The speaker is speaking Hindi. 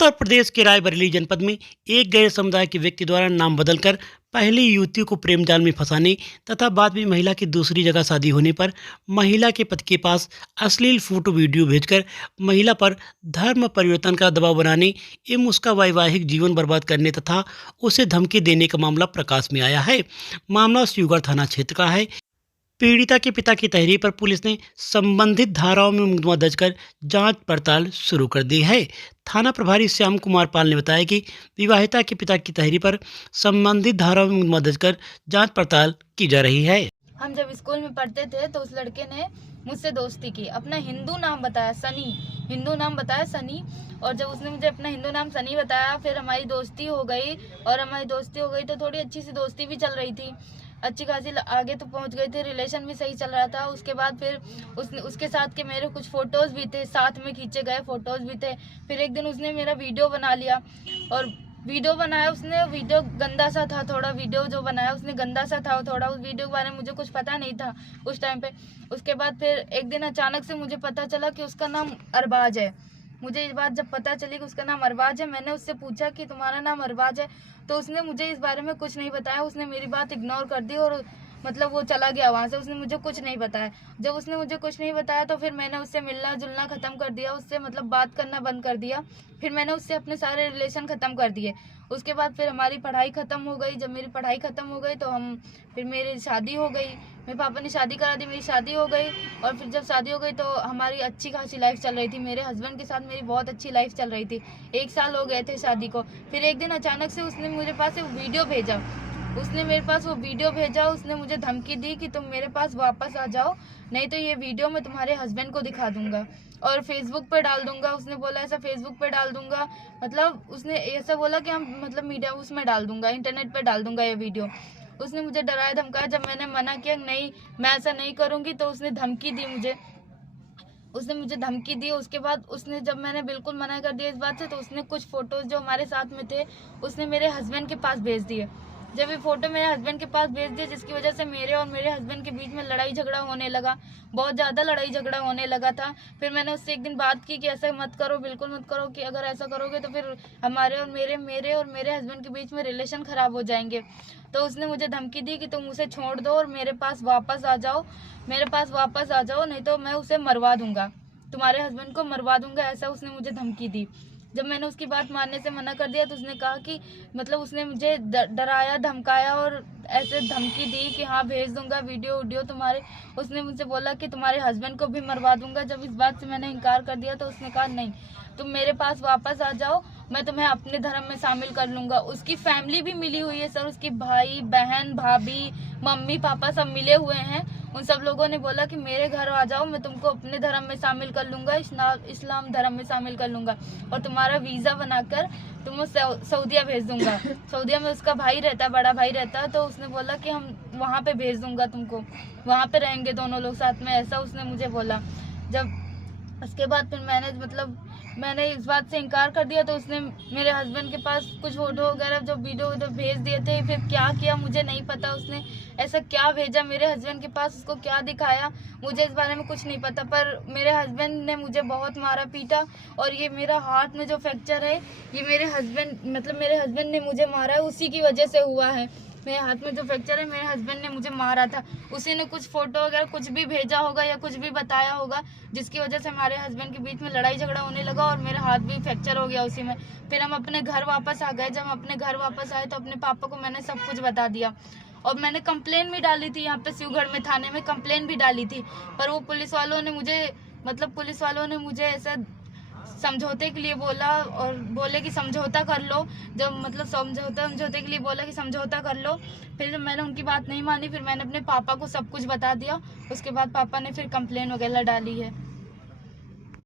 उत्तर प्रदेश के रायबरेली जनपद में एक गैर समुदाय के व्यक्ति द्वारा नाम बदलकर पहली युवती को प्रेम जाल में फंसाने तथा बाद में महिला की दूसरी जगह शादी होने पर महिला के पति के पास अश्लील फोटो वीडियो भेजकर महिला पर धर्म परिवर्तन का दबाव बनाने एवं उसका वैवाहिक जीवन बर्बाद करने तथा उसे धमकी देने का मामला प्रकाश में आया है। मामला शिवगढ़ थाना क्षेत्र का है। पीड़िता के पिता की तहरीर पर पुलिस ने संबंधित धाराओं में मुकदमा दर्ज कर जांच पड़ताल शुरू कर दी है। थाना प्रभारी श्याम कुमार पाल ने बताया कि विवाहिता के पिता की तहरीर पर संबंधित धाराओं में मुकदमा दर्ज कर जांच पड़ताल की जा रही है। हम जब स्कूल में पढ़ते थे तो उस लड़के ने मुझसे दोस्ती की, अपना हिंदू नाम बताया सनी, हिंदू नाम बताया सनी। और जब उसने मुझे अपना हिंदू नाम सनी बताया फिर हमारी दोस्ती हो गई, और हमारी दोस्ती हो गई तो थोड़ी अच्छी सी दोस्ती भी चल रही थी, अच्छी खासी आगे तो पहुंच गए थे, रिलेशन भी सही चल रहा था। उसके बाद फिर उसके साथ के मेरे कुछ फोटोज भी थे, साथ में खींचे गए फोटोज भी थे। फिर एक दिन उसने मेरा वीडियो बना लिया और वीडियो बनाया उसने, वीडियो गंदा सा था थोड़ा, वीडियो जो बनाया उसने गंदा सा था थोड़ा। उस वीडियो के बारे में मुझे कुछ पता नहीं था उस टाइम पे। उसके बाद फिर एक दिन अचानक से मुझे पता चला कि उसका नाम अरबाज है। मुझे इस बात जब पता चली कि उसका नाम अरबाज है, मैंने उससे पूछा कि तुम्हारा नाम अरबाज है, तो उसने मुझे इस बारे में कुछ नहीं बताया। उसने मेरी बात इग्नोर कर दी और मतलब वो चला गया वहाँ से, उसने मुझे कुछ नहीं बताया। जब उसने मुझे कुछ नहीं बताया तो फिर मैंने उससे मिलना जुलना ख़त्म कर दिया, उससे मतलब बात करना बंद कर दिया। फिर मैंने उससे अपने सारे रिलेशन ख़त्म कर दिए। उसके बाद फिर हमारी पढ़ाई ख़त्म हो गई। जब मेरी पढ़ाई ख़त्म हो गई तो फिर मेरी शादी हो गई, मेरे पापा ने शादी करा दी, मेरी शादी हो गई। और फिर जब शादी हो गई तो हमारी अच्छी खासी लाइफ चल रही थी, मेरे हस्बैंड के साथ मेरी बहुत अच्छी लाइफ चल रही थी। 1 साल हो गए थे शादी को। फिर एक दिन अचानक से उसने मेरे पास एक वीडियो भेजा, उसने मेरे पास वो वीडियो भेजा। उसने मुझे धमकी दी कि तुम मेरे पास वापस आ जाओ, नहीं तो ये वीडियो मैं तुम्हारे हस्बैंड को दिखा दूंगा और फेसबुक पे डाल दूंगा। उसने बोला ऐसा फेसबुक पे डाल दूंगा, मतलब उसने ऐसा बोला कि हम मतलब मीडिया उसमें डाल दूंगा, इंटरनेट पे डाल दूंगा ये वीडियो। उसने मुझे डराया धमकाया। जब मैंने मना किया नहीं मैं ऐसा नहीं करूंगी तो उसने धमकी दी मुझे, उसने मुझे धमकी दी। उसके बाद उसने जब मैंने बिल्कुल मना कर दिया इस बात से तो उसने कुछ फोटोज जो हमारे साथ में थे उसने मेरे हस्बैंड के पास भेज दिए। जब ये फोटो मेरे हस्बैंड के पास भेज दिए जिसकी वजह से मेरे और मेरे हस्बैंड के बीच में लड़ाई झगड़ा होने लगा, बहुत ज़्यादा लड़ाई झगड़ा होने लगा था। फिर मैंने उससे एक दिन बात की कि ऐसा मत करो, बिल्कुल मत करो, कि अगर ऐसा करोगे तो फिर हमारे और मेरे हस्बैंड के बीच में रिलेशन ख़राब हो जाएंगे। तो उसने मुझे धमकी दी कि तुम उसे छोड़ दो और मेरे पास वापस आ जाओ, मेरे पास वापस आ जाओ, नहीं तो मैं उसे मरवा दूंगा, तुम्हारे हस्बैंड को मरवा दूंगा, ऐसा उसने मुझे धमकी दी। जब मैंने उसकी बात मानने से मना कर दिया तो उसने कहा कि मतलब उसने मुझे डराया धमकाया और ऐसे धमकी दी कि हाँ भेज दूंगा वीडियो तुम्हारे। उसने मुझसे बोला कि तुम्हारे हस्बैंड को भी मरवा दूंगा। जब इस बात से मैंने इनकार कर दिया तो उसने कहा नहीं तुम मेरे पास वापस आ जाओ, मैं तुम्हें अपने धर्म में शामिल कर लूंगा। उसकी फैमिली भी मिली हुई है सर, उसकी भाई बहन भाभी मम्मी पापा सब मिले हुए हैं। उन सब लोगों ने बोला कि मेरे घर आ जाओ, मैं तुमको अपने धर्म में शामिल कर लूंगा, इस्लाम धर्म में शामिल कर लूंगा और तुम्हारा वीज़ा बनाकर तुमको सऊदीया भेज दूंगा। सऊदीया में उसका भाई रहता है, बड़ा भाई रहता है, तो उसने बोला कि हम वहाँ पे भेज दूंगा तुमको, वहाँ पे रहेंगे दोनों लोग साथ में, ऐसा उसने मुझे बोला। जब उसके बाद फिर मैंने इस बात से इनकार कर दिया तो उसने मेरे हस्बैंड के पास कुछ फोटो वगैरह जो वीडियो भेज दिए थे। फिर क्या किया मुझे नहीं पता, उसने ऐसा क्या भेजा मेरे हस्बैंड के पास, उसको क्या दिखाया मुझे इस बारे में कुछ नहीं पता। पर मेरे हस्बैंड ने मुझे बहुत मारा पीटा और ये मेरा हाथ में जो फ्रैक्चर है ये मेरे हस्बैंड ने मुझे मारा है, उसी की वजह से हुआ है। मेरे हाथ में जो फ्रैक्चर है मेरे हस्बैंड ने मुझे मारा था, उसी ने कुछ फोटो वगैरह कुछ भी भेजा होगा या कुछ भी बताया होगा जिसकी वजह से हमारे हस्बैंड के बीच में लड़ाई झगड़ा होने लगा और मेरा हाथ भी फ्रैक्चर हो गया उसी में। फिर हम अपने घर वापस आ गए। जब हम अपने घर वापस आए तो अपने पापा को मैंने सब कुछ बता दिया और मैंने कंप्लेन भी डाली थी, यहाँ पे शिवगढ़ में थाने में कंप्लेन भी डाली थी। पर वो पुलिस वालों ने मुझे ऐसा समझौते के लिए बोला और बोले कि समझौता कर लो, जब मतलब समझौते के लिए बोला कि समझौता कर लो। फिर मैंने उनकी बात नहीं मानी, फिर मैंने अपने पापा को सब कुछ बता दिया। उसके बाद पापा ने फिर कंप्लेन वगैरह डाली है।